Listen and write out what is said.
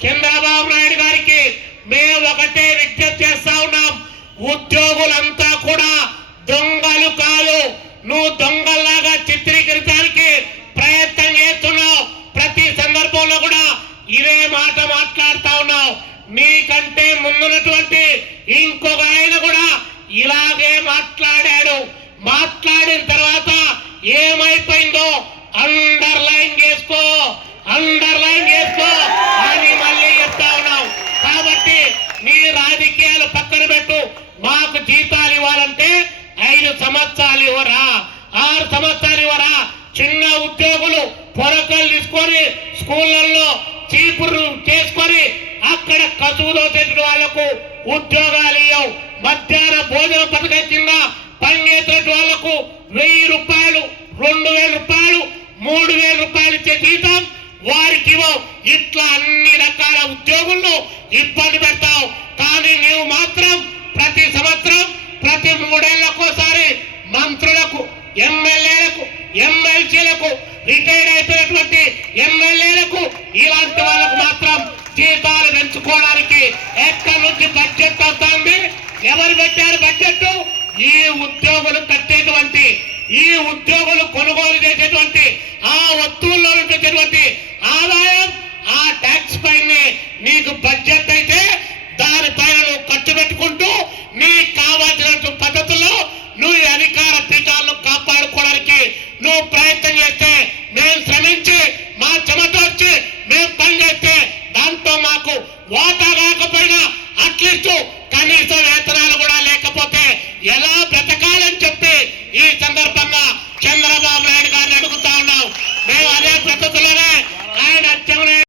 Kendra Bhavna Edivariki, Mayor Vakate Vikya Chesavnam, Udjyogul Antar. మీకంటే ముందున్నటువంటి ఇంకొక ఆయన కూడా ఇలాగే మాట్లాడాడు. మాట్లాడిన తర్వాత ఏమైపోయిందో అండర్లైన్ చేసుకో అండర్లైన్ చేసుకో అని మళ్ళీ చెప్తా ఉన్నాం. కాబట్టి మీ రాజకీయాలు పక్కన పెట్టు. మాకు జీతాలు ఇవ్వాలంటే ఐదు సంవత్సరాలు ఇవ్వరా ఆరు సంవత్సరాలు ఇవ్వరా? చిన్న ఉద్యోగులు పొరకలు తీసుకొని స్కూళ్ళల్లో చీపురు అక్కడ కసువు వాళ్ళకు ఉద్యోగాలు ఇవ్వవు మధ్యాహ్న భోజన పథకం కింద పనిచేసినటువంటి వాళ్ళకు వెయ్యి రూపాయలు రెండు వేల రూపాయలు మూడు వేల రూపాయలు ఇచ్చే జీతం వారికి ఇవ్వవు. ఇట్లా అన్ని రకాల ఉద్యోగులను ఇబ్బంది పెడతావు. కానీ నీవు మాత్రం ప్రతి సంవత్సరం ప్రతి మూడేళ్ళకోసారి మంత్రులకు ఎమ్మెల్యేలకు ఎమ్మెల్సీలకు రిటైర్ అయిపోయినటువంటి ఎమ్మెల్యేలకు ఇలాంటి వాళ్ళకు మాత్రం జీతాలు పెంచుకోవడానికి ఎక్కడి నుంచి బడ్జెట్ అవుతుంది? ఎవరు పెట్టారు బడ్జెట్ ఈ ఉద్యోగులు కట్టేటువంటి ఈ ఉద్యోగులు కొనుగోలు చేసేటువంటి ఆ వస్తువుల్లో నుంచి వచ్చేటువంటి ఆదాయం ఆ ట్యాక్స్ పైనే నీకు బడ్జెట్ అయితే దానిపైన నువ్వు ఖర్చు పెట్టుకుంటూ నీకు కావాల్సిన పద్ధతుల్లో నువ్వు అధికార పీఠాలను కాపాడుకోవడానికి నువ్వు ప్రయత్నం చేస్తే మేము శ్రమించి మా చెమట వచ్చి మేము పని చేస్తే దాంతో మాకు వాటా కాకపోయినా అట్లీస్ట్ కనీస వేతనాలు కూడా లేకపోతే ఎలా బ్రతకాలని చెప్పి ఈ సందర్భంగా చంద్రబాబు నాయుడు గారిని అడుగుతా ఉన్నాం. మేము అదే పద్ధతిలోనే